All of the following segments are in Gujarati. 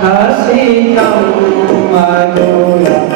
Hasitam madhuram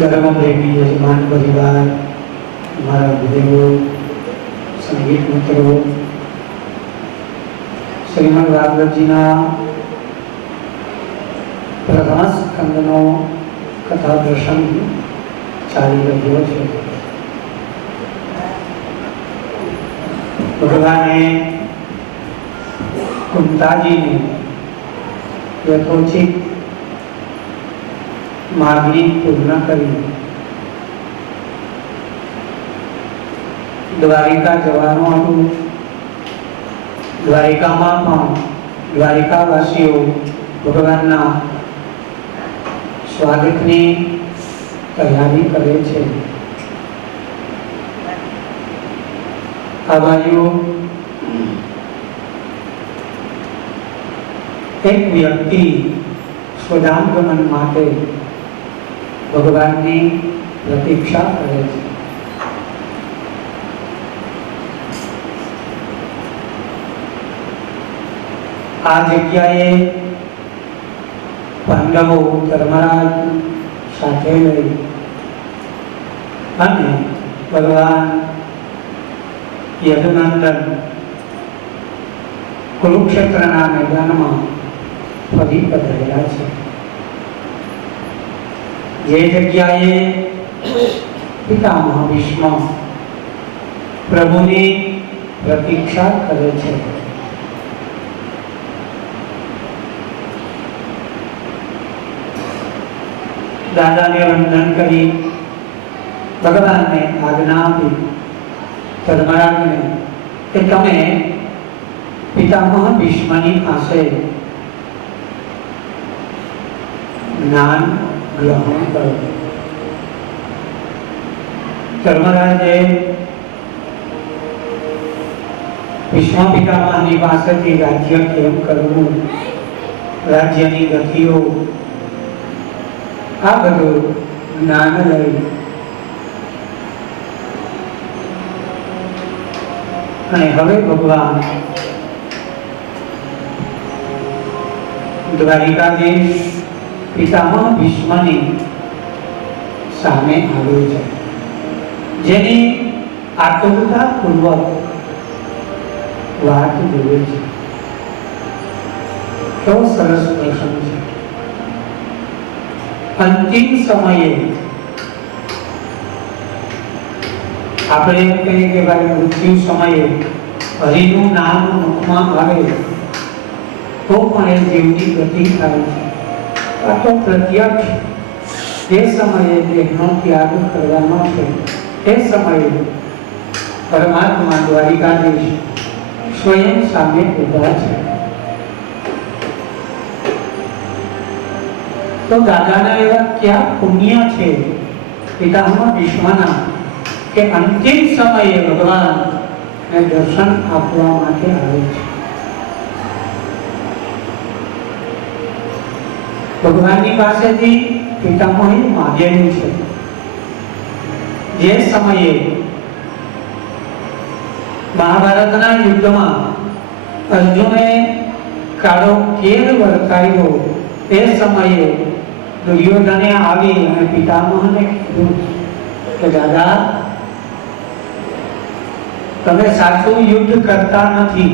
धर्म प्रेमी यजमान परिवार, हमारा गुरुदेव, संगीत मित्रों, श्रीमद भागवत जी प्रथम स्कंदनो कथा दर्शन चाली रह्यो छे। भगवाने कुंताजी ने यथोचित मागणी पूर्ण करी। द्वारिका जवानो हतुं। द्वारिकामां पण द्वारिकावासीओ भगवानना स्वागतनी तैयारी करे छे। आ बाजु एक व्यक्ति स्वधामगमन माटे भगवाननी प्रतीक्षा करे छे। आ जग्याए पांडवो धर्मराज साथे लई अने भगवान यदुनंदन कुरुक्षेत्रना मैदाનમાં ફરી પધારેલા છે। જે જગ્યાએ પિતામહ ભીષ્મ પ્રભુની પ્રતીક્ષા કરે છે। દાદાને વંદન કરી ભગવાનને આજ્ઞા આપી ધર્મરાજને કે તમે પિતામહ ભીષ્મની પાસે જ્ઞાન ગ્રહણ કરો। ધર્મરાજે ભીષ્મ પિતામહની પાસેથી રાજ્ય કેમ કરવું, રાજ્યની ગતિઓ, આ બધું જ્ઞાન લઈ અને હવે ભગવાન દ્વારિકાધીશ પિતામહ ભીષ્મની સામે આવ્યો છે, જેની આતુરતાપૂર્વક વાત જોવે છે. કેવો સરસ પ્રસંગ છે. અંતિમ સમયે આપણે એમ કહીએ કે ભાઈ મૃત્યુ સમયે હરિનું નામ મુખમાં આવે તો પણ એ જીવની ગતિ થાય છે. આ તો પ્રત્યક્ષ જે સમયે દેહનો ત્યાગ કરવાનો છે તે સમયે પરમાત્મા દ્વારિકાધીશ સ્વયં સામે ઉભા છે. તો દાદાના એવા ક્યાં પુણ્ય છે પિતામહ ભીષ્મના કે અંતિમ સમયે ભગવાન દર્શન આપવા માટે આવે છે. ભગવાનની પાસેથી પિતામહે માગેલું છે, જે સમયે મહાભારતના યુદ્ધમાં અર્જુને કાળો કેર વર્તાવ્યો તે સમયે દુર્યોધને આવી અને પિતામહને કીધું કે દાદા, તમે સાચું યુદ્ધ કરતા નથી.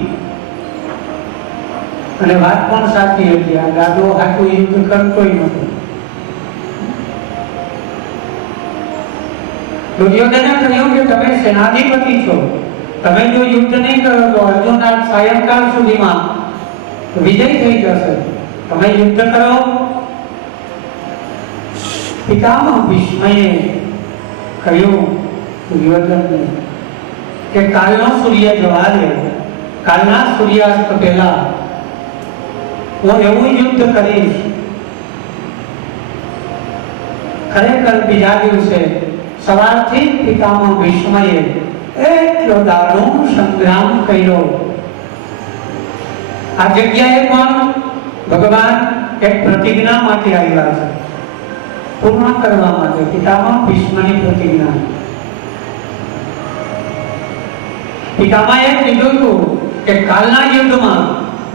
અને વાત પણ સાચી હતી, આ દાદો સાચું યુદ્ધ કરતોય નતો. દુર્યોધને કહ્યું કે તમે સેનાધિપતિ છો, તમે જો યુદ્ધ નહીં કરો તો અર્જુન આજ સાયંકાળ સુધીમાં વિજય થઈ જશે, તમે યુદ્ધ કરો. પિતામહ ભીષ્મએ કહ્યું દુર્યોધનને કે કાલનો સૂર્ય જવા દે, કાલના સૂર્યાસ્ત પહેલા હું એવું યુદ્ધ કરીશ. ખરેખર બીજા દિવસે સવારથી પિતામહ ભીષ્મએ એટલો દારૂણ સંગ્રામ કર્યો. આ જગ્યાએ પણ ભગવાન એક પ્રતિજ્ઞા માટે આવ્યા છે, પૂર્ણ કરવા માટે. પિતામહ ભીષ્મની પ્રતિજ્ઞા. પિતામહે કીધું હતું કે કાલના યુદ્ધમાં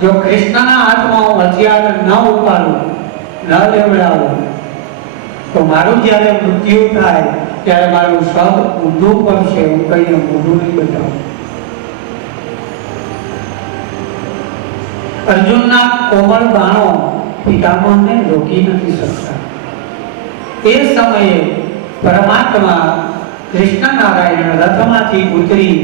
જો કૃષ્ણના હાથમાં હું હથિયાર ન ઉપાડું, ન લેવડાવું, તો મારું જ્યારે મૃત્યુ થાય ત્યારે મારું સબ ઊંધું પડશે, હું કહીને મોઢું નહીં બતાવું. અર્જુનના કોમળ બાણો પિતામહને રોકી નથી શકતા. એ સમયે પરમાત્મા કૃષ્ણ નારાયણ રથમાંથી ઉતરી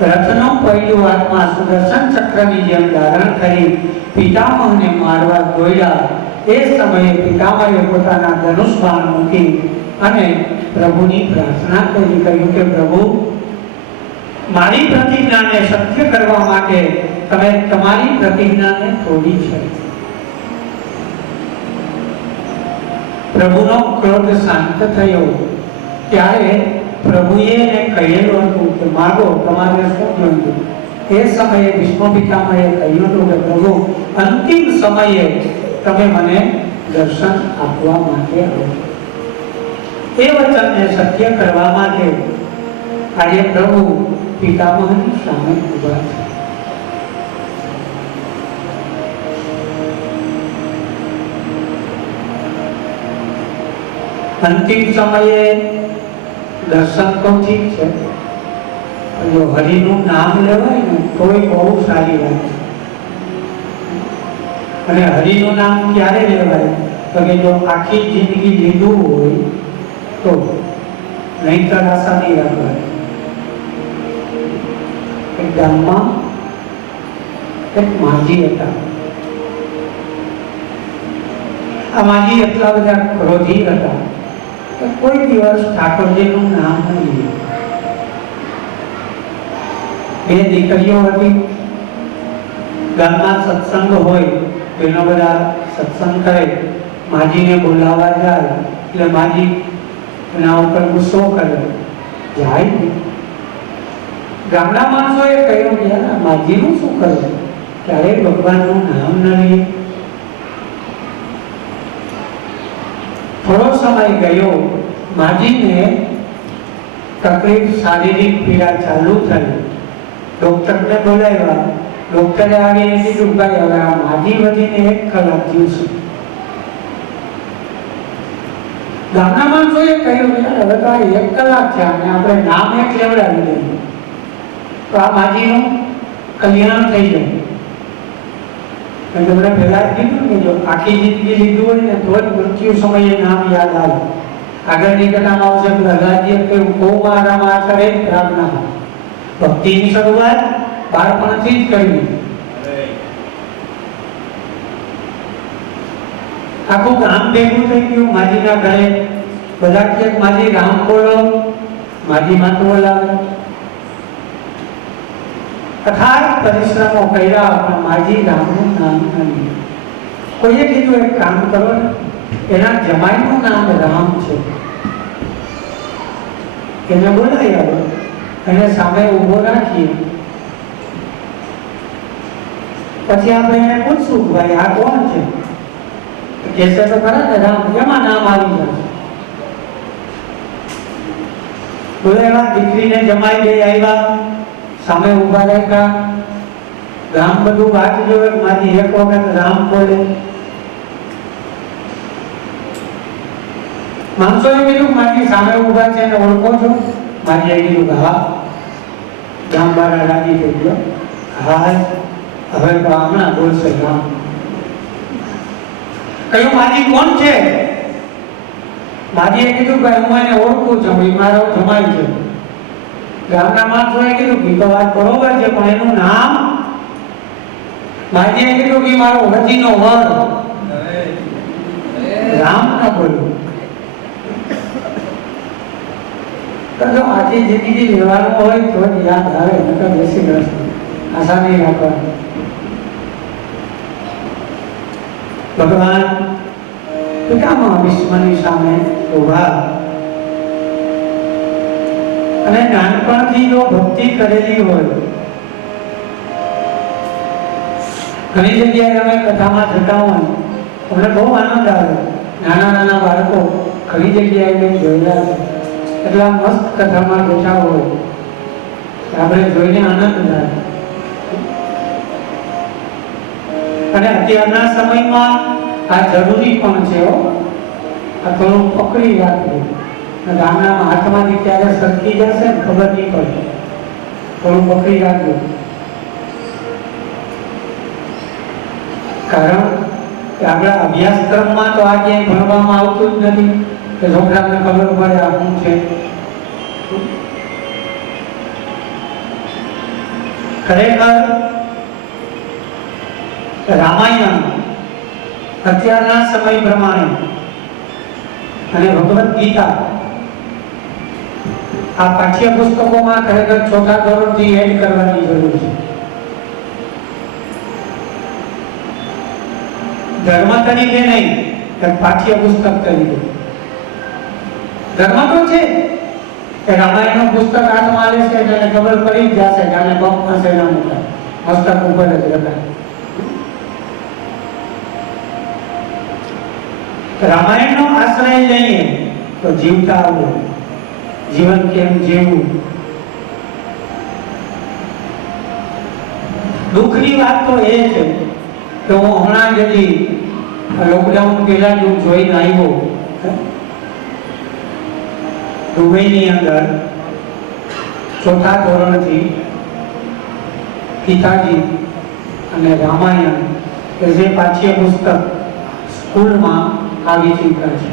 રથનો પહેલું હાથમાં સુદર્શન ચક્રની જેમ ધારણ કરી પિતામહને મારવા દોડ્યા. એ સમયે પિતામહે પોતાના ધનુષ બાણ મૂકી અને પ્રભુની પ્રાર્થના કરી, કહ્યું કે પ્રભુ, મારી પ્રતિજ્ઞાને સત્ય કરવા માટે તમે તમારી પ્રતિજ્ઞાને તોડી છે. પ્રભુનો ક્રોધ શાંત થયો ત્યારે પ્રભુએ એને કહેલું હતું કે માગો, તમારે શું જોઈતું. એ સમયે ભીષ્મ પિતામહે કહ્યું હતું કે પ્રભુ, અંતિમ સમયે તમે મને દર્શન આપવા માટે આવો. એ વચનને સત્ય કરવા માટે આજે પ્રભુ પિતામહની સામે ઉભા છે. અંતિમ સમયે દર્શન તો ઠીક છે, જો હરિનું નામ લેવાય ને તોય બહુ સારી વાત છે. અને હરિનું નામ ક્યારે લેવાય તો કે જો આખી જિંદગી લીધું હોય તો, નહીંતર આશા નહીં રાખવાય. એક ગામમાં એક માજી હતા. આ માજી એટલા બધા ક્રોધી હતા કે કોઈ દિવસ ઠાકોરજીનું નામ નહીં લે. બે દીકરીઓ હતી. ગામમાં સત્સંગ હોય, બેનો બધા સત્સંગ કરે, માજીને બોલાવવા જાય એટલે માજી એના ઉપર ગુસ્સો કર્યો, જાય નહીં. ગામના માણસોએ કહ્યું કે માજીનું શું કર્યું, ત્યારે ભગવાનનું નામ ન લઈએ. થોડો સમય ગયો, માજીને તકલીફ, શારીરિક પીડા ચાલુ થઈ. ડોક્ટરને બોલાવ્યા. ડોક્ટરે આવીને કીધું ભાઈ હવે આ માજી વધીને 1 કલાક જીવશે. ગામના માણસોએ કહ્યું કે હવે તો આ 1 કલાક છે અને આપણે નામ એક લેવડાવી દઈએ તો આ માજીનું કલ્યાણ થઈ જાય. તમને પહેલા જ કીધું કે જો આખી જિંદગી લીધું હોય ને તો જ મૃત્યુ સમયે નામ યાદ આવે. આગળની કથામાં આવશે પ્રહલાદજીએ કહ્યું કો મારા માં કરે પ્રાર્થના. ભક્તિની શરૂઆત બાળપણથી જ કરવી. આખું ગામ ભેગું થઈ ગયું માજીના ઘરે. બધા કે માજી રામ બોલો, માજી માં તો બોલાવે. અથાગ પરિશ્રમો કર્યા પણ માજી રામનું નામ નહીં. કોઈએ કીધું એક કામ કરો ને, એના જમાઈનું નામ રામ છે, એને બોલાવી આવો, એને સામે ઊભો રાખીએ, પછી આપણે એને પૂછશું કે ભાઈ આ કોણ છે, કહેશે તો ખરા ને રામ, એમાં નામ આવી જશે. બોલાવ્યા, દીકરીને જમાઈ બે આવ્યા, સામે ઊભા રાખ્યા. ગામ બધું વાત જોવે, માજી એક વખત રામ બોલે. માણસોએ કીધું માજી સામે ઊભા છે એને ઓળખો છો? માજીએ કીધું કે હા. ગામ બારા રાજી થઈ ગયો, હા હવે તો હમણાં બોલશે રામ. કયું માજી કોણ છે? માજીએ કીધું ભાઈ હું એને ઓળખું છું, એ મારો જમાઈ છે. ગામના માણસોએ કીધું કે તો વાત બરોબર છે પણ એનું નામ? માજીએ કીધું કે મારો વજીનો વર. રામ ના બોલ્યું. તો આજે જિંદગી લેવાનું હોય તો જ યાદ આવે, નકર બેસી રહેશે. આશા નહીં રાખવાની. ભગવાન પિતામાં વિશ્વની સામે ઉભા અને નાનપણથી જો ભક્તિ કરેલી હોય. ઘણી જગ્યાએ અમે કથામાં જતા હોય, અમને બહુ આનંદ આવે. નાના નાના બાળકો ઘણી જગ્યાએ મેં જોયેલા છે, એટલા મસ્ત કથામાં બેઠા હોય, આપણે જોઈને આનંદ થાય. અને અત્યારના સમયમાં આ જરૂરી પણ છે. આ થોડું પકડી રાખવું. ગામડામાં હાથમાંથી ક્યારે સરકી જશે ને ખબર નહીં પડે. થોડું પકડી રાખવું. કારણ કે આપણા અભ્યાસક્રમમાં તો આ ક્યાંય ભણવામાં આવતું જ નથી કે છોકરાને ખબર પડે આ શું છે. ખરેખર રામાયણ અત્યારના સમય પ્રમાણે અને ભગવદ ગીતા આ પાઠ્ય પુસ્તકોમાં ખરેખર 4થા ધોરણથી એડ કરવાની જરૂર છે. ધર્મ તરીકે નહીં, પાઠ્ય પુસ્તક તરીકે. ધર્મ તો છે કે રામાયણનું પુસ્તક હાથમાં લેશે એટલે ખબર પડી જ જશે કે આને પગમાં છે ના મૂકાય, મસ્તક ઉપર જ રખાય. રામાયણનો આશ્રય લઈએ તો જીવતા આવડે, જીવન કેમ જીવવું. દુઃખની વાત તો એ છે કે હું હમણાં જ લોકડાઉન પહેલા જ જોઈને આવ્યો દુબઈની અંદર 4થા ધોરણથી ગીતાજી અને રામાયણ કે જે પાઠ્ય પુસ્તક સ્કૂલમાં આવી ચૂક્યા છે,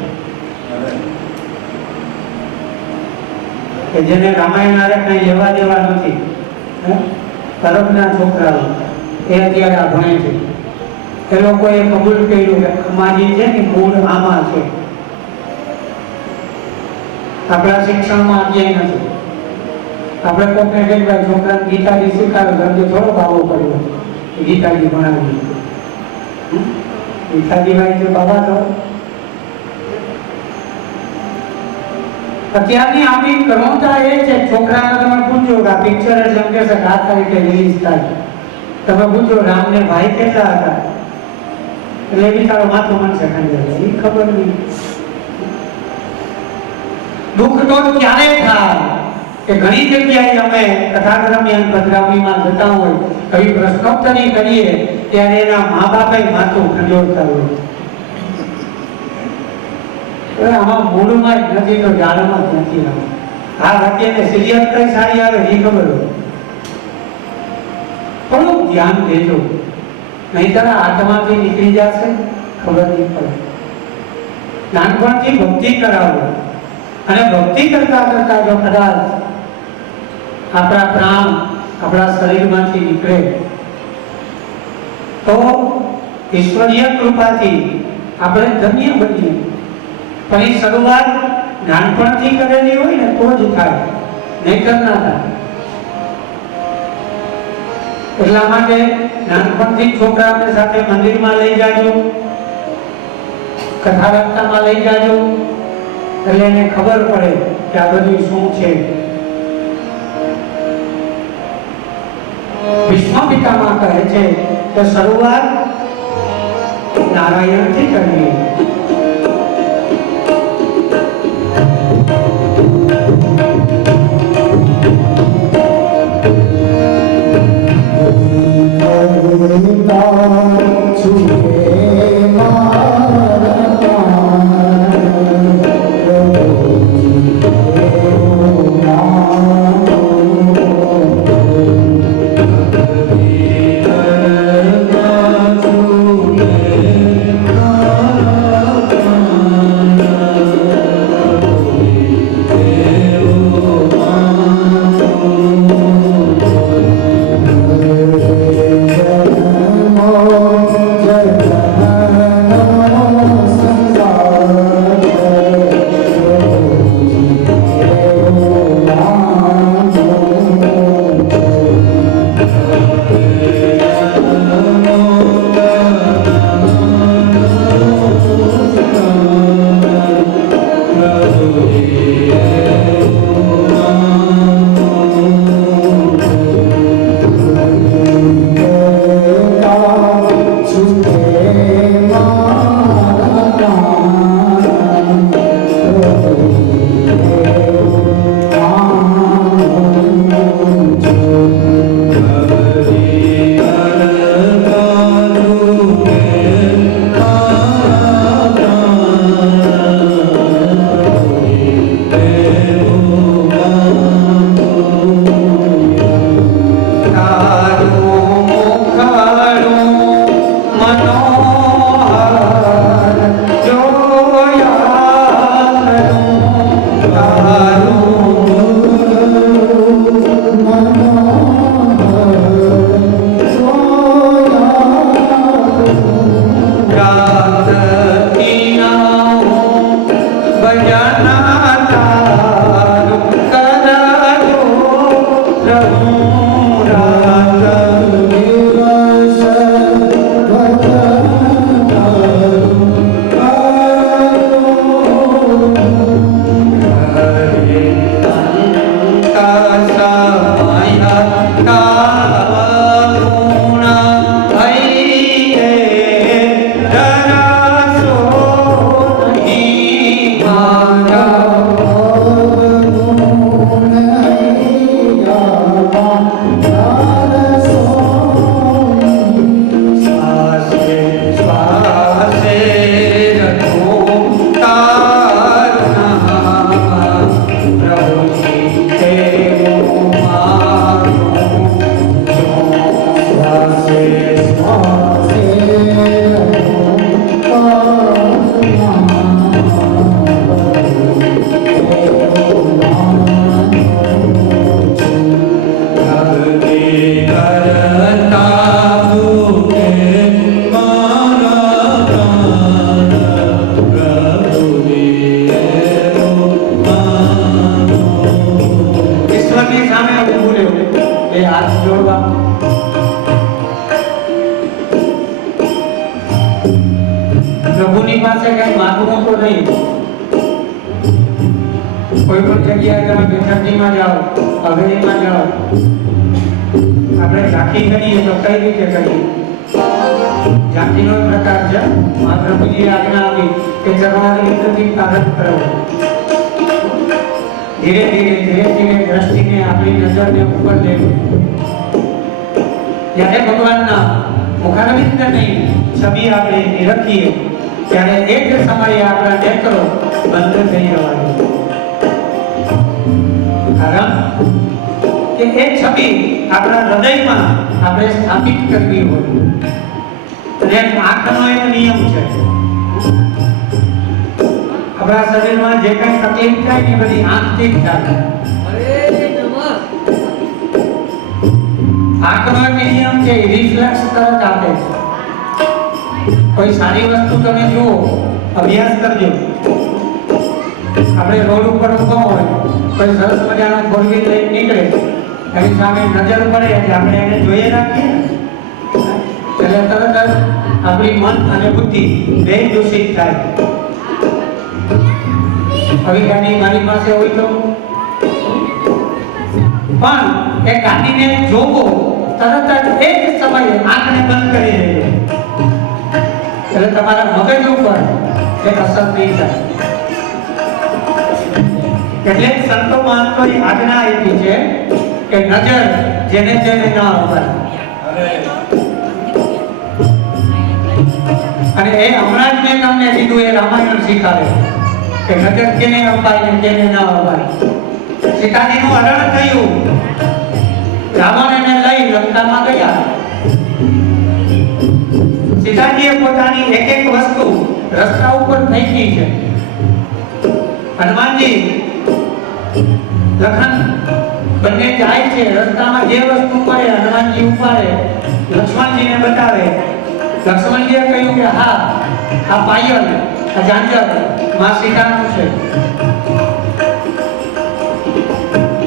કે જેને રામાયણ આરે કઈ લેવા દેવા નથી, તરફના છોકરાઓ એ અત્યારે આ ભણે છે. એ લોકોએ કબૂલ કર્યું કે અમારી છે ને મૂળ આમાં છે, આપણા શિક્ષણમાં ક્યાંય નથી. આપણે કોઈને કહેવાય છોકરાને ગીતાજી શીખાવે, ઘરને થોડો ભાવો કર્યો ગીતાજી ભણાવી. ગીતાજી ભાઈ જો બાબા તો અત્યારની આપણી કરુણતા એ છે, છોકરાને તમે પૂછો કે આ પિક્ચર એટલે એમ કહેશે કે આ તારીખે રિલીઝ થાય. તમે પૂછો રામને ભાઈ કેટલા હતા એટલે બી તારો માથું મનશે ખંજર એ ખબર નહીં. દુઃખ તો ક્યારે થાય કે ઘણી જગ્યાએ અમે કથા દરમિયાન પધરાવણીમાં જતા હોય, કઈ પ્રશ્નોત્તરી કરીએ ત્યારે એના મા બાપે માથું ખંજોળતા હોય. આમાં મૂળમાં જ નથી તો જાળમાં જ નથી આવે. આ વાક્યને સિરિયસ કઈ સારી આવે એ ખબર હોય. થોડું ધ્યાન દેજો, નહીંતર આત્માથી નીકળી જશે ખબર નહીં પડે. નાનપણથી ભક્તિ કરાવો અને ભક્તિ કરતા કરતા જો કદાચ આપણા પ્રાણ આપણા શરીરમાંથી નીકળે તો ઈશ્વરીય કૃપાથી આપણે ધન્ય બનીએ. પણ એ શરૂઆત નાનપણથી કરેલી હોય ને તો જ થાય, નહીંતર ના થાય. એટલા માટે નાનપણથી છોકરાઓને સાથે મંદિરમાં લઈ જાજો, કથા વાર્તામાં લઈ જાજો, એટલે એને ખબર પડે કે આ બધું શું છે. ભીષ્મ પિતામહ કહે છે કે શરૂઆત નારાયણથી કરવી. કોઈ પણ જગ્યાએ તમે બેઠકજીમાં જાઓ, હવેલીમાં જાઓ, આપણે ઝાંખી કરીએ તો કઈ રીતે કરીએ? ઝાંખીનો પ્રકાર છે, મહાપ્રભુજીએ આજ્ઞા આપી કે ચરણારવિંદથી પ્રારંભ કરવો. ધીરે ધીરે દ્રષ્ટિને આપણી નજરને ઉપર લેવી. જ્યારે ભગવાનના મુખારવિંદની છબી આપણે નિરખીએ ત્યારે એક સમયે આપણા નેત્રો બંધ થઈ જવા. કારણ કે એ છબી આપણા હૃદયમાં આપણે સ્થાપિત કરવી હોય. અને આંખનો એક નિયમ છે, આપણા શરીરમાં જે કઈ તકલીફ થાય ને બધી આંખથી જ થાય. આંખનો એક નિયમ છે, રિફ્લેક્સ તરત આપે છે. કોઈ સારી વસ્તુ તમે જુઓ, અભ્યાસ કરજો. આપણે રોડ ઉપર ઉભા હોય, કોઈ સરસ મજાનો ફોર વ્હીલ લઈને નીકળે, એની સામે નજર પડે એટલે આપણે એને જોઈએ રાખીએ, એટલે તરત જ આપણી મન અને બુદ્ધિ બે દૂષિત થાય. આવી ગાડી મારી પાસે હોય તો પણ એ ગાડીને જોવો તરત જ એ જ સમયે આંખને બંધ કરી દેજો, એટલે તમારા મગજ ઉપર એક અસર નહીં થાય. એટલે સંતો મહંતોની આજ્ઞા આપી છે કે નજર જેને જેને ન અપાય. અને એ હમણાં જ મેં તમને કીધું, એ રામાયણ શીખાવે કે નજર કેને અપાય ને કેને ન અપાય. સીતાજીનું હરણ થયું, રાવણ એને લઈ લંકામાં ગયા. સીતાજીએ પોતાની એક એક વસ્તુ રસ્તા ઉપર ફેંકી છે. હનુમાનજી લખન બંને જાય છે, રસ્તામાં જે વસ્તુ મળે હનુમાનજી ઉપાડે, લક્ષ્મણજીને બતાવે. લક્ષ્મણજીએ કહ્યું કે હા, આ પાયલ, આ ઝાંઝર માં સીતાનું છે.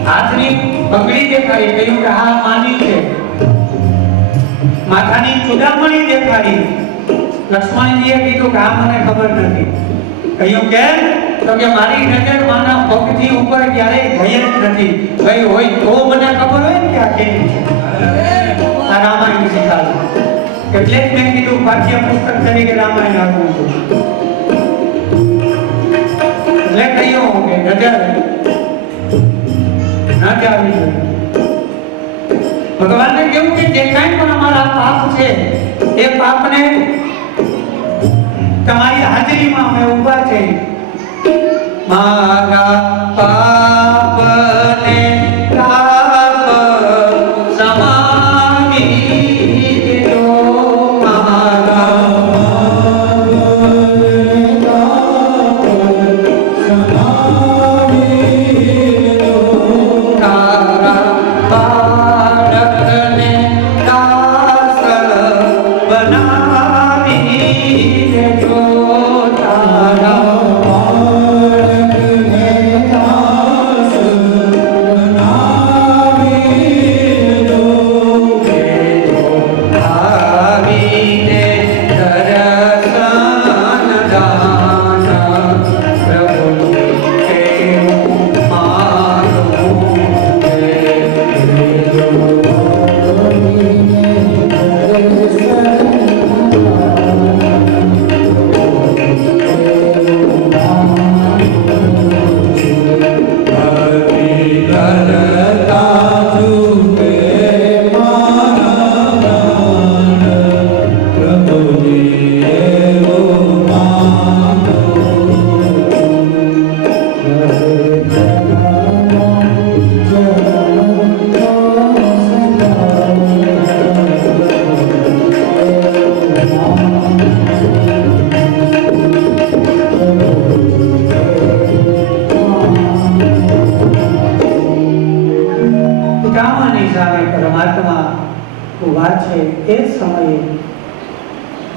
હાથની બંગડી દેખાડી, કહ્યું કે હા માની છે. માથાની ચૂડામણી દેખાડી, લક્ષ્મણજીએ કીધું કે આ મને ખબર નથી. કહ્યું કેમ? તો કે મારી નજર માના પગથી ઉપર ક્યારેય ગઈ જ નથી. ભાઈ હોય તો મને ખબર હોય ને કે આ કેવી છે. આ રામાયણ શીખાડે. એટલે જ મેં કીધું પાઠ્ય પુસ્તક તરીકે રામાયણ આપું છું. એટલે કહ્યું કે નજર ના જાવી જોઈએ. ભગવાનને કેવું કે જે કાંઈ પણ અમારા પાપ છે એ પાપને તમારી હાજરીમાં અમે ઊભા છે. મારા પાપને તાપ સમાવી દેજો. મારા બાળકને દાસળ બનાવી દેજો.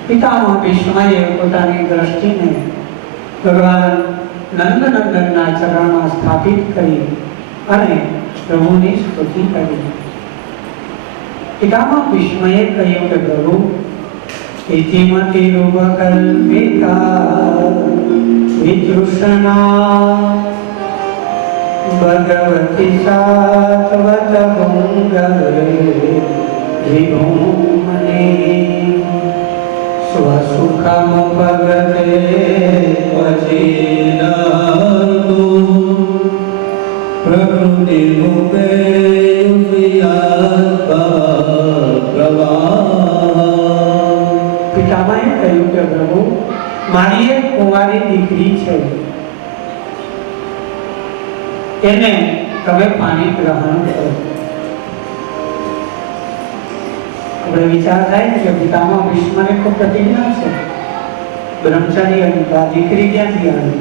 પિતામહ ભીષ્મએ પોતાની દ્રષ્ટિને ભગવાન નંદનંદનના ચરણમાં સ્થાપિત કરી અને પ્રભુની સ્તુતિ કરી. પિતામહ ભીષ્મએ કહ્યું કે પ્રભુ, ઇતિમતિ રૂપકલ્પિતા વિતૃષ્ણા ભગવતી સાત્વત ગુંગરે વિભૂમને સ્વસુખમ ભગતે વચિનાતુ પ્રકૃતિ રૂપે પિતામાએ કહ્યું કે પ્રભુ, મારી એક કુંવારી દીકરી છે, એને તમે પાણી ગ્રહણ કરો. આપણે વિચાર થાય કે પિતામાં ભીષ્મને ખૂબ પ્રતિજ્ઞા છે, બ્રહ્મચારી હતી, આ દીકરી ક્યાંથી આવી?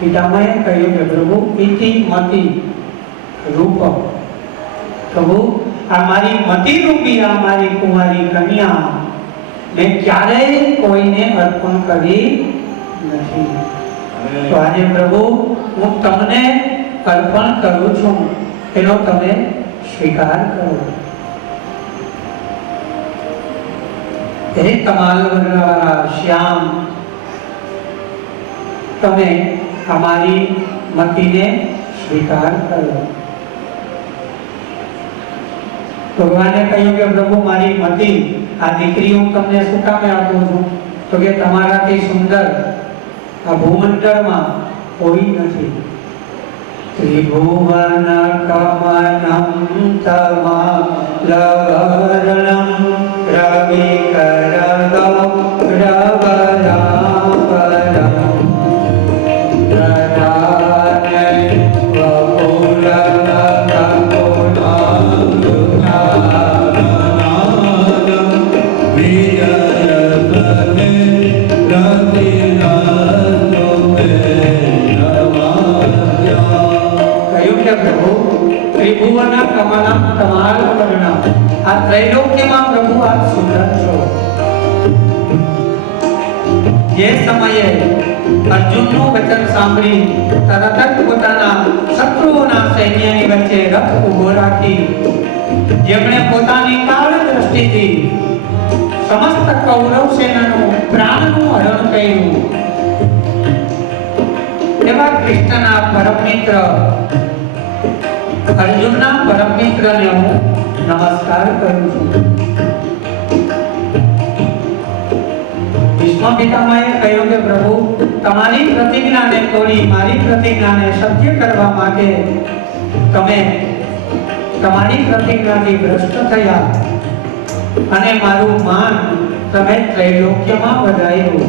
પિતામાએ કહ્યું કે પ્રભુ, ઇતિ મતિ રૂપ, પ્રભુ આ મારી મતિ રૂપી આ મારી કુંવારી કન્યા મેં ક્યારેય કોઈને અર્પણ કરી નથી. તો આજે પ્રભુ હું તમને અર્પણ કરું છું, એનો તમે સ્વીકાર કરો. હે કમાલ વર્ણવાળા શ્યામ, તમે અમારી મતિને સ્વીકાર કરો. ભગવાને કહ્યું કે પ્રભુ, મારી મતિ આ દીકરી હું તમને શું કામે આપું છું? તો કે તમારાથી સુંદર આ ભૂમંડળમાં કોઈ નથી. ત્રિભુવન કમનમ તમાલવર્ણમ રવિકરગૌ રવરાપરમ પ્રધાને ત્રિભુવન કમલમ તમાલવર્ણમ, આ ત્રૈલોક્યમાં પ્રભુ આપ સુંદર છો. જે સમયે અર્જુનનું વચન સાંભળી તરત જ પોતાના શત્રુઓના સૈન્યની વચ્ચે રથ ઉભો રાખી, જેમણે પોતાની કાળ દ્રષ્ટિથી સમસ્ત કૌરવ સેનાનું પ્રાણનું હરણ કર્યું, એવા કૃષ્ણના પરમ મિત્ર અર્જુનના પરમ મિત્રને હું નમસ્કાર કરું છું. ભીષ્મ પિતામહે કહ્યું કે પ્રભુ, તમારી પ્રતિજ્ઞાને તોડી મારી પ્રતિજ્ઞાને સત્ય કરવા માટે તમે તમારી પ્રતિજ્ઞાથી ભ્રષ્ટ થયા અને મારું માન તમે ત્રૈલોક્યમાં વધાર્યું.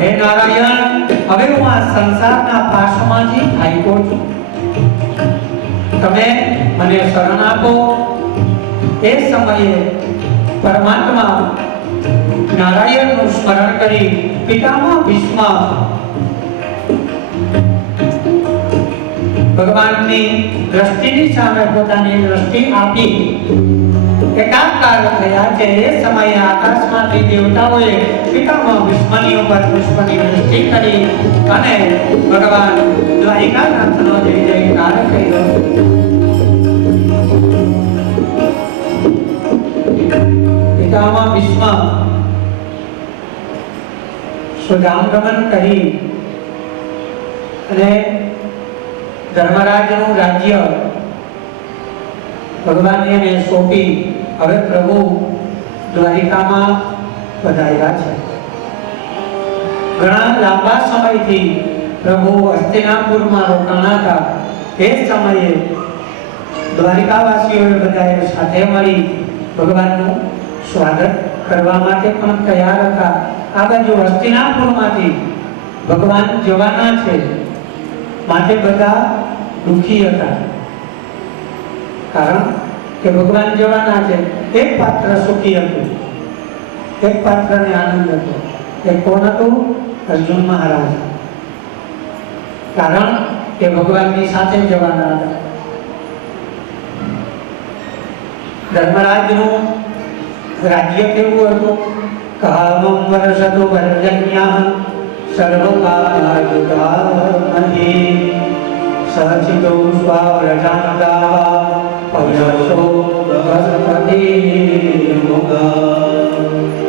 હે નારાયણ, હવે હું આ સંસારના પાશમાંથી થાક્યો છું, તમે મને શરણ આપો. એ સમયે પરમાત્મા નારાયણનું સ્મરણ કરી પિતામહ ભીષ્મ ભગવાનની દ્રષ્ટિની સામે પોતાની દ્રષ્ટિ આપી એકાકાર થયા છે. એ સમયે આકાશમાંથી દેવતાઓએ પિતામહ ભીષ્મની ઉપર પુષ્પની વૃષ્ટિ કરી અને ભગવાન દ્વારિકાનાથનો જય જયકાર કર્યો. પિતામહ ભીષ્મ સુધામગમન કરી અને ધર્મરાજનું રાજ્ય ભગવાનને એને સોંપી હવે પ્રભુ દ્વારિકામાં પધાર્યા છે. ઘણા લાંબા સમયથી પ્રભુ હસ્તિનાપુરમાં રોકાણા હતા. એ સમયે દ્વારિકાવાસીઓએ બધાએ સાથે મળી ભગવાનનું સ્વાગત કરવા માટે પણ તૈયાર હતા. આ બાજુ હસ્તિનાપુરમાંથી ભગવાન જવાના છે માટે બધા દુઃખી હતા, કારણ કે ભગવાન જવાના છે. એક પાત્ર સુખી હતું, એક પાત્રને આનંદ હતો. એ કોણ હતું? અર્જુન મહારાજ, કારણ કે ભગવાનની સાથે જવાના હતા. ધર્મરાજનું રાજ્ય કેવું હતું? કામં વર્ષતો વર્જન્યઃ સર્વકાલાયુધામહી સચિતો સ્વાવ્રજાંગા પયસો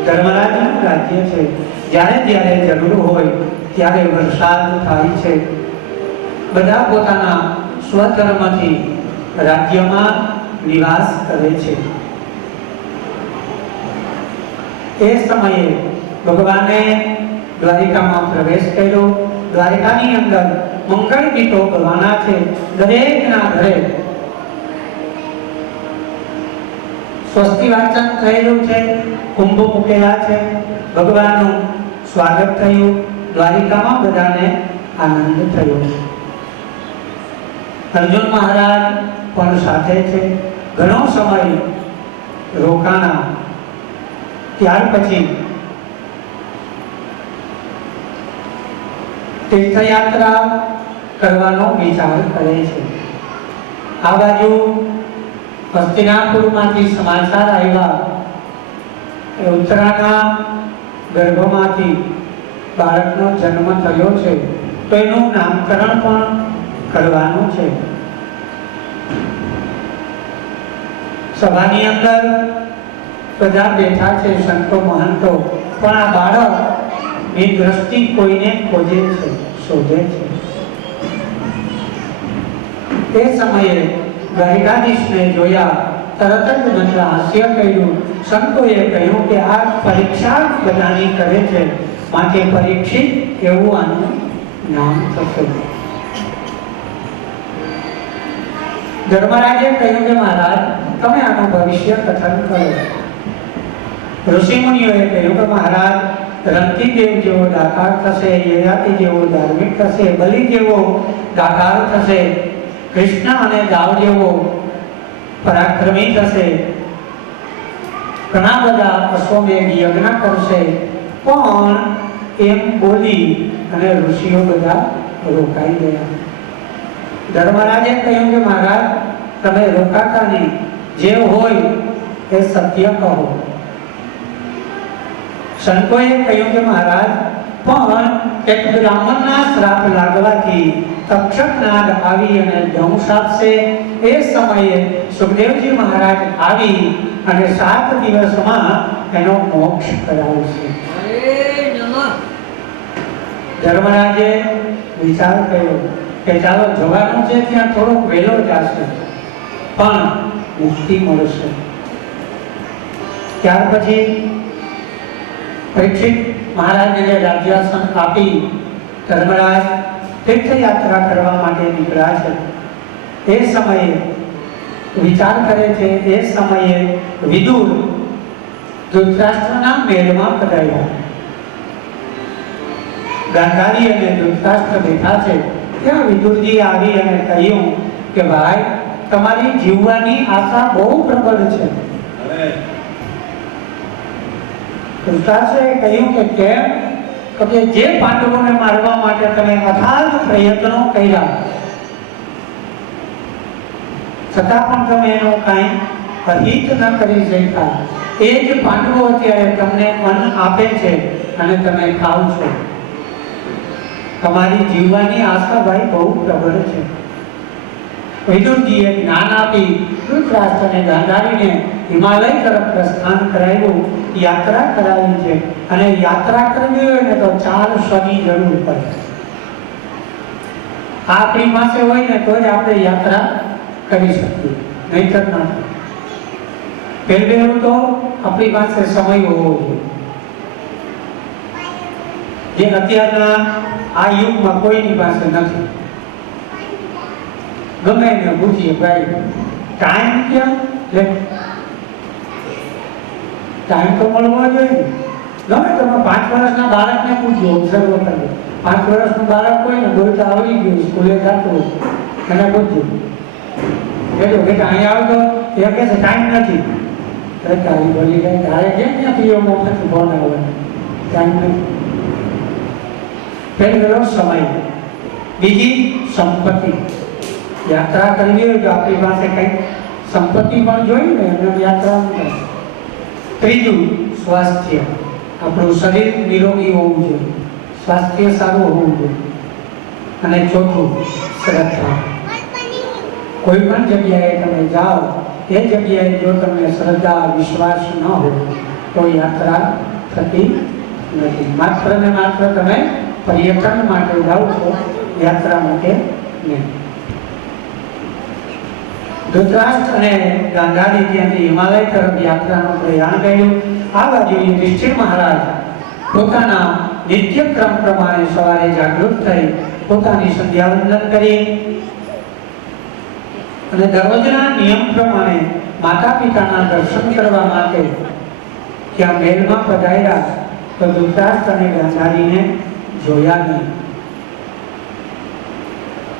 ધર્મરાજનું રાજ્ય છે. જ્યારે જ્યારે જરૂર હોય ત્યારે વરસાદ થાય છે, બધા પોતાના સ્વધર્મથી રાજ્યમાં નિવાસ કરે છે. એ સમયે ભગવાને દ્વારિકામાં પ્રવેશ કર્યો. દ્વારિકાની અંદર મંગળ ગીતો ગાવાના છે. દરેકના ઘરે સ્વસ્તિ વાચન થયેલું છે, કુંભ મૂકેલા છે, ભગવાનનું સ્વાગત થયું. દ્વારિકામાં બધાને આનંદ થયો. અર્જુન મહારાજ પણ સાથે છે. ઘણો સમય રોકાણા. ત્યાર પછી તીર્થયાત્રા કરવાનો વિચાર કરે છે. આ બાજુ હસ્તિનાપુરમાંથી સમાચાર આવ્યા કે ઉત્તરાના ગર્ભમાંથી બાળકનો જન્મ થયો છે, તો એનું નામકરણ પણ કરવાનું છે. સભાની અંદર બધા બેઠા છે, સંતો મહંતો, પણ આ બાળક એ દ્રષ્ટિ કોઈને ખોજે છે, શોધે છે. તે સમયે દ્વારિકાધીશને જોયા, તરત જ મંત્ર હાસ્ય કર્યું. સંતોએ કહ્યું કે આ પરીક્ષા બધાની કરે છે, માટે પરીક્ષિત એવું આનું નામ થશે. ધર્મરાજે કહ્યું કે મહારાજ તમે આનું ભવિષ્ય કથન કરો. ઋષિમુનિઓએ કહ્યું કે મહારાજ રંતિદેવ જેવો દાતાર થશે, યયાતિ જેવો ધાર્મિક થશે, બલિ જેવો દાતાર થશે, કૃષ્ણ અને દાવ જેવો પરાક્રમી થશે, ઘણા બધા અશ્વમેઘ યજ્ઞ કરશે. પણ એમ બોલી અને ઋષિઓ બધા રોકાઈ ગયા. ધર્મરાજે કહ્યું કે મહારાજ તમે રોકાતા નહીં, જે હોય એ સત્ય કહો. સંતોએ કહ્યું કે મહારાજ પણ એક બ્રાહ્મણના શ્રાપ લાગવાથી તક્ષક નાગ આવી અને દંશ આપશે. એ સમયે સુખદેવજી મહારાજ આવી અને 7 દિવસમાં એનો મોક્ષ કરાવશે. ધર્મરાજે વિચાર કર્યો કે ચાલો જવાનું છે, ત્યાં થોડોક વહેલો જશે પણ મુક્તિ મળશે. ત્યાર પછી પરીક્ષિત મહારાજને રાજ્યાસન આપી ધર્મરાજ તીર્થયાત્રા કરવા માટે નીકળ્યા છે. એ સમયે વિચાર કરે છે. એ સમયે વિદુર ધૃતરાષ્ટ્રના મહેલમાં પધાર્યા. ગાંધારી અને ધૃતરાષ્ટ્ર બેઠા છે. ત્યાં વિદુરજી આવી અને કહ્યું કે ભાઈ તમારી જીવવાની આશા બહુ પ્રબળ છે. ધૃતરાષ્ટ્રએ કહ્યું કે કેમ? તો કે જે પાંડવોને મારવા માટે તમે અથાગ પ્રયત્નો કર્યા, છતાં પણ તમે એનો કાંઈ અહિત ન કરી શક્યા. એ જ પાંડવો અત્યારે તમને અન્ન આપે છે અને તમે ખાવ છો. તમારી જીવવાની આશા ભાઈ બહુ પ્રબળ છે. વિદુરજીએ જ્ઞાન આપી ધૃતરાષ્ટ્રને ગાંધારીને હિમાલય તરફ પ્રસ્થાન કરાવ્યું, યાત્રા કરાવી છે. અને યાત્રા કરવી હોય ને તો 4 શની જરૂર પડે. આપણી પાસે હોય ને તો જ આપણે યાત્રા કરી શકીએ, નહીંતર ના. પહેલું તો આપણી પાસે સમય હોવો જોઈએ. જે અત્યારના આ યુગમાં કોઈની પાસે નથી. ગમે એને પૂછીએ ભાઈ ટાઈમ ક્યાં? ટાઈમ તો મળવો જોઈએ. ગમે તમે 5 વર્ષના બાળકને પૂછજો, ઓબ્ઝર્વ કરજો. 5 વર્ષનું બાળક હોય ને બોલતા આવડી ગયું, સ્કૂલે જતું એને પૂછજો બેટા અહીંયા આવતો, એ કહે છે ટાઈમ નથી. તારી બોલી ગઈ તારે કેમ ત્યાંથી એવો નથી ફોન આવે? ટાઈમ નથી. પહેલો સમય. બીજી સંપત્તિ. યાત્રા કરવી હોય તો આપણી પાસે કંઈક સંપત્તિ પણ જોઈએ ને, એમને યાત્રા. ત્રીજું સ્વાસ્થ્ય. આપણું શરીર નિરોગી હોવું જોઈએ, સ્વાસ્થ્ય સારું હોવું જોઈએ. અને ચોથું શ્રદ્ધા. કોઈ પણ જગ્યાએ તમે જાઓ, એ જગ્યાએ જો તમને શ્રદ્ધા વિશ્વાસ ન હોય તો યાત્રા થતી નથી. માત્ર ને માત્ર તમે પર્યટન માટે જાઓ છો, યાત્રા માટે ને ધૃતરાષ્ટ્ર અને ગાંધારી ત્યાંથી હિમાલય તરફ યાત્રાનું પ્રયાણ કર્યું. આ બાજુ યુધિષ્ઠિર મહારાજ પોતાના નિત્યક્રમ પ્રમાણે સવારે જાગૃત થઈ પોતાની સંધ્યાવંદન કરી અને દરરોજના નિયમ પ્રમાણે માતા પિતાના દર્શન કરવા માટે ત્યાં મહેલમાં પધાર્યા તો ધૃતરાષ્ટ્ર અને ગાંધારીને જોયા નહીં.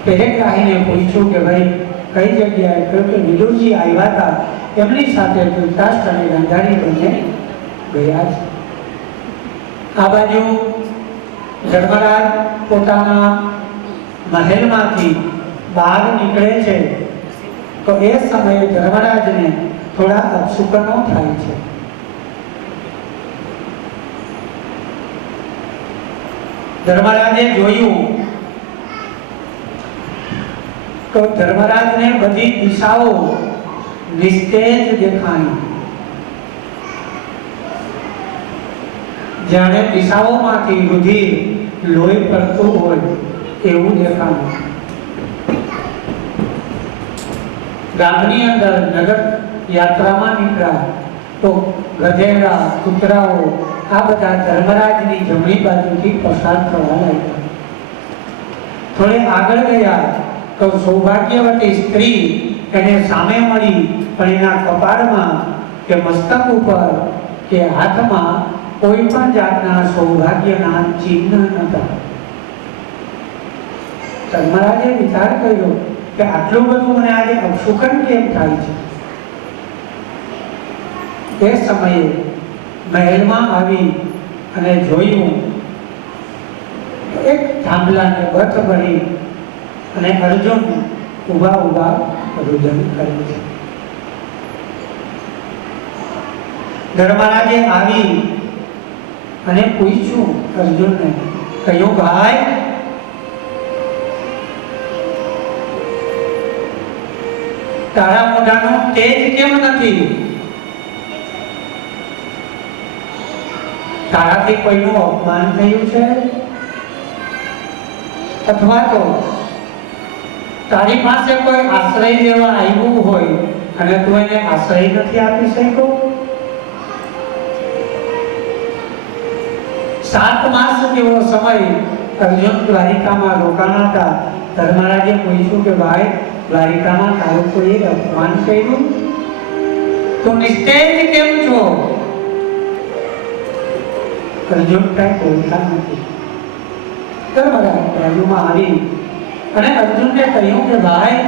પેરેગ્રાહીને પૂછ્યું કે ભાઈ કઈ જગ્યાએ? કહ્યું કે વિદુરજી આવ્યા હતા, એમની સાથે ધૃતરાષ્ટ્ર અને ગાંધારી બંને ગયા છે. આ બાજુ ધર્મરાજ પોતાના મહેલમાંથી બહાર નીકળે છે તો એ સમયે ધર્મરાજને થોડા અપશુકનો થાય છે. ધર્મરાજે જોયું તો ધર્મરાજને બધી દિશાઓ નિસ્તેજ દેખાણી. જાણે દિશાઓમાંથી રુધિર લોહી પડતું હોય એવું દેખાણું. ગામની અંદર નગર યાત્રામાં નીકળ્યા તો ગધેડા કૂતરાઓ આ બધા ધર્મરાજની જમણી બાજુથી પસાર થવા લાગ્યા. થોડે આગળ ગયા તો સૌભાગ્યવતી સ્ત્રી એને સામે મળી, પણ એના કપાળમાં કે મસ્તક ઉપર કે હાથમાં કોઈ પણ જાતના સૌભાગ્યના ચિહ્ન નહોતા. ધર્મરાજે વિચાર કર્યો કે આટલું બધું મને આજે અપશુકન કેમ થાય છે? તે સમયે મહેલમાં આવી અને જોયું એક થાંભલાને બથ ભરી અને અર્જુન ઊભા ઊભા રુદન કરે છે. ધર્મરાજે આવી અને પૂછ્યું અર્જુનને, કહ્યું ભાઈ તારા મોઢાનું તેજ કેમ નથી? તારાથી કોઈનું અપમાન થયું છે? અથવા તો તારી પાસે કોઈ આશ્રય લેવા આવ્યું હોય અને તું એને આશ્રય નથી આપી શક્યો? 7 માસ જેવો સમય અર્જુન દ્વારિકામાં રોકાણા હતા. ધર્મરાજે પૂછ્યું કે ભાઈ દ્વારિકામાં તારું કોઈ અપમાન કર્યું? તું નિસ્તેજ કેમ છો? અર્જુન કઈ બોલતા નથી. ધર્મરાજ બાજુમાં આવી અને અર્જુનને કહ્યું કે ભાઈ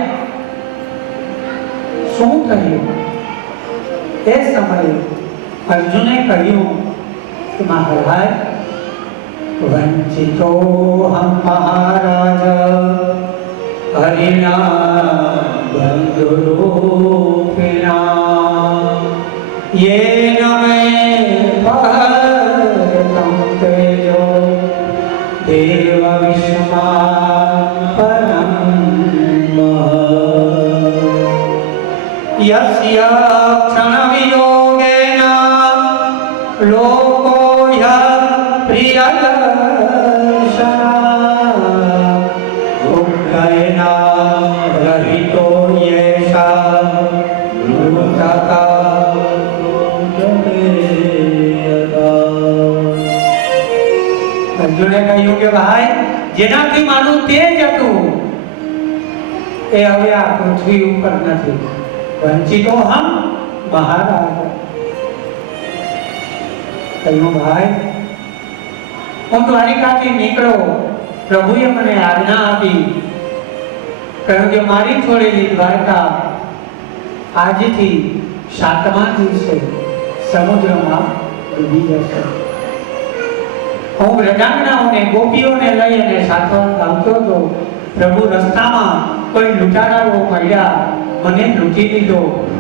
શું થયું? તે સમયે અર્જુને કહ્યું કે મહારાજ વંચિતો હમ મહારાજ હરિના બંધુરૂપિણા યેન મે પહરતં તેજો દેવ વિશ્વમાં પરમ યસ્ય ક્ષણ વિયોગેન લોકો પ્રિયદર્શના ઉગ્રયના રહિતો યેષા મૃતકા અર્જુને કહ્યું કે ભાઈ જેનાથી મારું તેજ હતું એ હવે આ પૃથ્વી ઉપર નથી. વંચિતો હમ મહારાજ. કહ્યું ભાઈ હું દ્વારિકાથી નીકળો, પ્રભુએ મને આજ્ઞા આપી, કહ્યું કે મારી છોડેલી દ્વારકા આજથી 7મા દિવસે સમુદ્રમાં ડૂબી જશે. હું વ્રજાંગનાઓને ગોપીઓને લઈ અને સાથે આવતો હતો. પ્રભુ રસ્તામાં કોઈ લૂંટારાઓ મળ્યા, મને લૂંટી લીધો.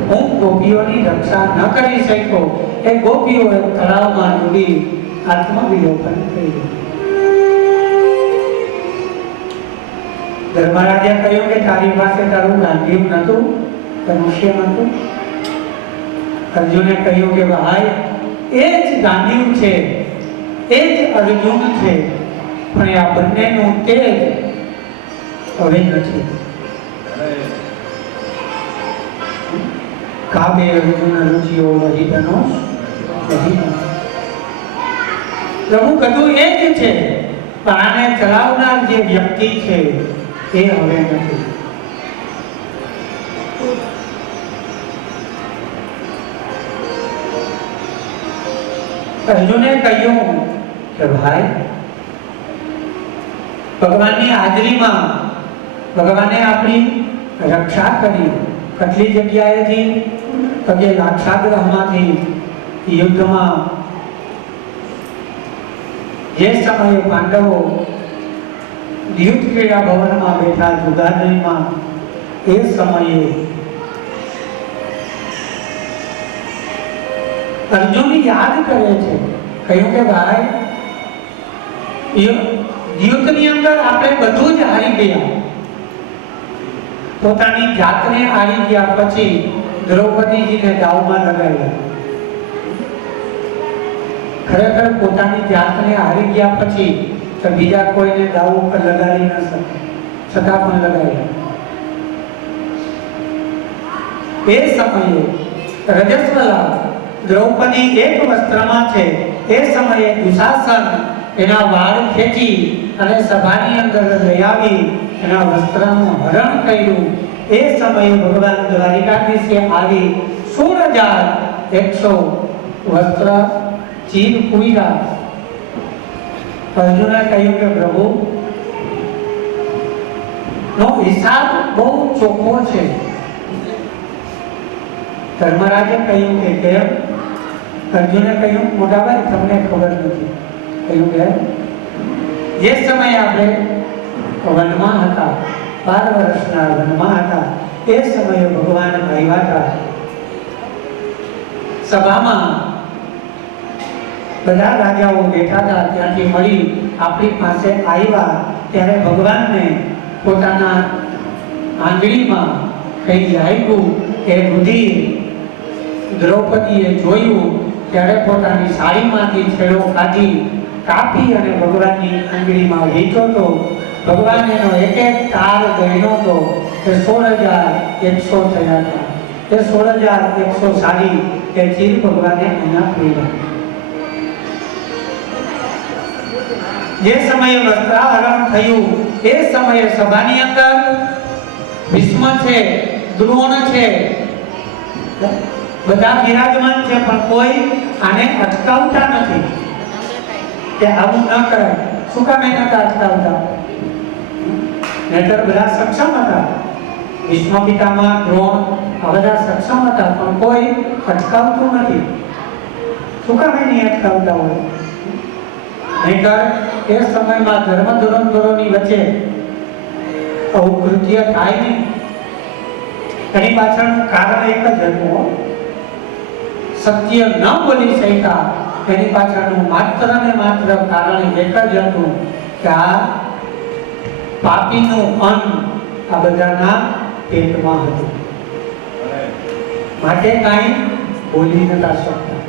હું ગોપીઓની રક્ષા ન કરી શક્યો. એ ગોપીઓએ તળાવમાં ડૂબી આત્મવિલોપન કર્યું. ધર્મરાજે કહ્યું કે તારી પાસે તારું ગાંધીવ નહોતું, ધનુષ્ય નહોતું? અર્જુને કહ્યું કે ભાઈ એ જ ગાંધીવ છે, એ જ અર્જુન છે, પણ આ બંનેનું તેજ હવે નથી. કાબે અર્જુન રુચિઓ વહિતનો પ્રભુ કદું એ જ છે, પણ આને ચલાવનાર જે વ્યક્તિ છે એ હવે નથી. અર્જુને કહ્યું કે ભાઈ, ભગવાનની હાજરીમાં ભગવાને આપણી રક્ષા કરી. કેટલી જગ્યાએથી? તો કે લાક્ષાગ્રહમાંથી યુદ્ધમાં જે સમયે પાંડવો યુદ્ધ ક્રીડા ભવનમાં બેઠા જુગારણીમાં, એ સમયે અર્જુન યાદ કરે છે, કહ્યું કે ભાઈ, યુદ્ધની અંદર આપણે બધું જ હારી ગયા. પોતાની જાતને હારી ગયા પછી દ્રૌપદીજીને દાવમાં લગાવ્યા. ખરેખર પોતાની જાતને હારી ગયા પછી તો બીજા કોઈને દાવ ઉપર લગાડી ન શકે, છતાં પણ લગાવ્યા. એ સમયે રજસ્વલા દ્રૌપદી એક વસ્ત્રમાં છે, એ સમયે દુશાસન એના વાળ ખેંચી અને સભાની અંદર લઈ આવી એના વસ્ત્રનું હરણ કર્યું. એ સમયે ભગવાન દ્વારિકાધીશે આવી 16,100 વસ્ત્ર ચીર પૂર્યા. અર્જુને કહ્યું કે પ્રભુ નો હિસાબ બહુ ચોખ્ખો છે. ધર્મરાજે કહ્યું કે કેમ? અર્જુને કહ્યું, મોટાભાઈ તમને ખબર નથી. કહ્યું કે જે સમયે આપણે વનમાં હતા, 12 વર્ષના વનમાં હતા, એ સમયે ભગવાન આવ્યા હતા. સભામાં બધા રાજાઓ બેઠા હતા, ત્યાંથી મળી આપણી પાસે આવ્યા. ત્યારે ભગવાનને પોતાના આંગળીમાં કંઈ લાગ્યું કે રુધિર દ્રૌપદીએ જોયું. ત્યારે પોતાની સાડીમાંથી છેડો કાઢી કાપી અને ભગવાનની આંગળીમાં વીંટ્યો હતો. ભગવાન એનો એક એક તાર ગણ્યો હતો કે 16,100 થયા હતા. એ 16,100 સાડી એ ચીર ભગવાને અહીંયા પૂર્યા. જે સમયે વસ્ત્રાહરણ થયું એ સમયે સભાની અંદર ભીષ્મ છે, દ્રોણ છે, બધા બિરાજમાન છે, પણ કોઈ આને અટકાવતા નથી કે આવું ન કરાય. શું કામ એને અટકાવતા? નહીતર બધા સક્ષમ હતા. ભીષ્મ પિતામહ, દ્રોણ આ બધા સક્ષમ હતા, પણ કોઈ અટકાવતું નથી. શું કામ એની અટકાવતા હોય? નહીતર એ સમયમાં ધર્મ ધોરણોની વચ્ચે આવું કૃત્ય થાય નહીં. એની પાછળનું કારણ એક જ હતું, સત્ય ન બોલી શક્યા. એની પાછળનું માત્ર ને માત્ર કારણ એક જ હતું કે આ પાપીનું અન્ન આ બધાના પેટમાં હતું, માટે કાંઈ બોલી નતા શકતા.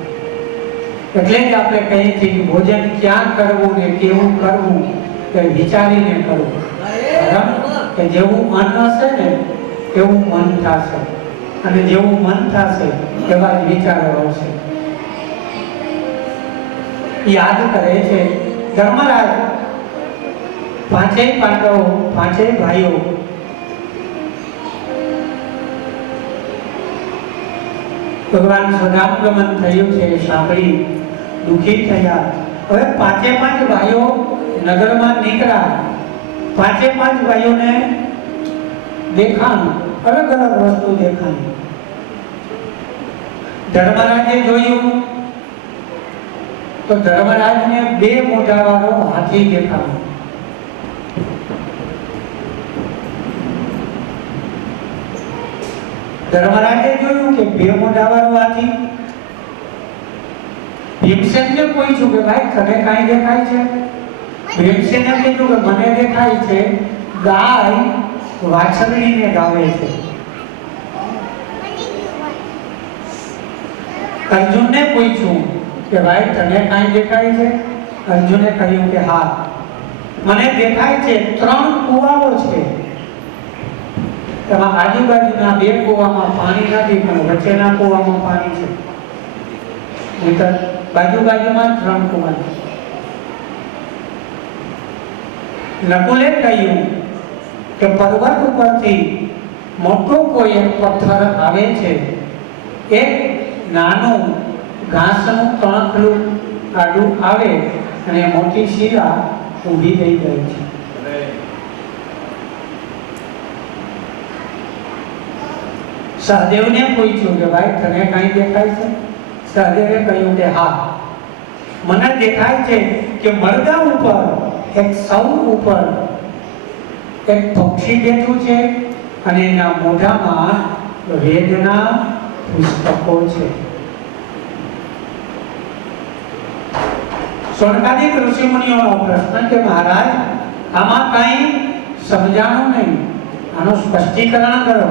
એટલે જ આપણે કહીએ છીએ કે ભોજન ક્યાં કરવું ને કેવું કરવું તે વિચારીને કરવું. કારણ કે જેવું અન્ન હશે ને એવું મન થશે, અને જેવું મન થશે એવા જ વિચારો આવશે. યાદ કરે છે ધર્મરાજ, પાંચેય પાંડવો, પાંચેય ભાઈઓ ભગવાન સ્વધામગમન થયું છે સાંભળી દુઃખી થયા. હવે પાંચે પાંચ ભાઈઓ નગરમાં નીકળ્યા. પાંચે પાંચ ભાઈઓને દેખાણું, અલગ અલગ વસ્તુ દેખાણી. ધર્મરાજે જોયું તો ધર્મરાજને 2 મોઢાવાળો હાથી દેખાયો. ધર્મરાજે જોયું કે 2 મોઢાવાળો હાથી. ભીમસેનને પૂછ્યું કે ભાઈ તને કાંઈ દેખાય છે? ભીમસેને કીધું કે મને દેખાય છે ગાય વાછરડીને ગાવે છે. અર્જુનને પૂછ્યું કે ભાઈ તને કાંઈ દેખાય છે? અર્જુને કહ્યું કે હા, મને દેખાય છે 3 કુવાઓ છે. એમાં આજુબાજુના બે કૂવામાં પાણી નથી, પણ વચ્ચેના કૂવામાં પાણી છે. નહીંતર બાજુબાજુમાં 3 કૂવા છે. નકુલે કહ્યું કે પર્વત ઉપરથી મોટો કોઈ એક પથ્થર આવે છે, એક નાનું ઘાસનું તણખલું આડું આવે અને મોટી શિલા ઊભી થઈ ગઈ છે. સહદેવને પૂછ્યું કે ભાઈ તને કઈ દેખાય છે? સહદેવે કહ્યું કે હા, મને દેખાય છે કે મરદા ઉપર, એક સૌ ઉપર એક પક્ષી બેઠું છે અને એના મોઢામાં વેદના પુસ્તકો છે. સોનકાદિક ઋષિમુનિઓનો પ્રશ્ન કે મહારાજ આમાં કઈ સમજાણું નહીં, આનું સ્પષ્ટીકરણ કરો.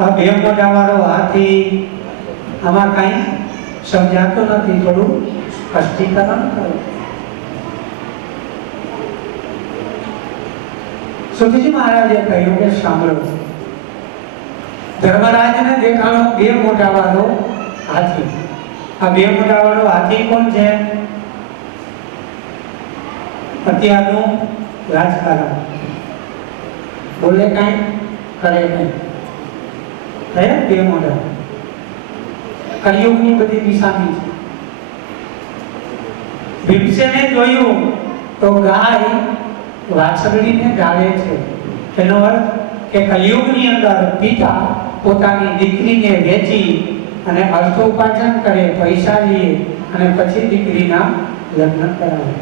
આ બે મોઢાવાળો હાથી, આમાં કઈ સમજાતું નથી, થોડું સ્પષ્ટીકરણ કરો. સુતજી મહારાજે કહ્યું કે સાંભળો, ધર્મરાજને દેખાણો બે મોઢાવાળો હાથી. આ બે મોઢાવાળો હાથી કોણ છે? અત્યારનું રાજકારણ. બોલે કાંઈ, કરે નહીં. કયા બે મોઢા? કળિયુગની બધી નિશાની છે. ભીમસેને જોયું તો ગાય વાછરડીને ગાળે છે. એનો અર્થ કે કળિયુગની અંદર પિતા પોતાની દીકરીને વેચી અને અર્થોપાર્જન કરે, પૈસા લે અને પછી દીકરીના લગ્ન કરાવે.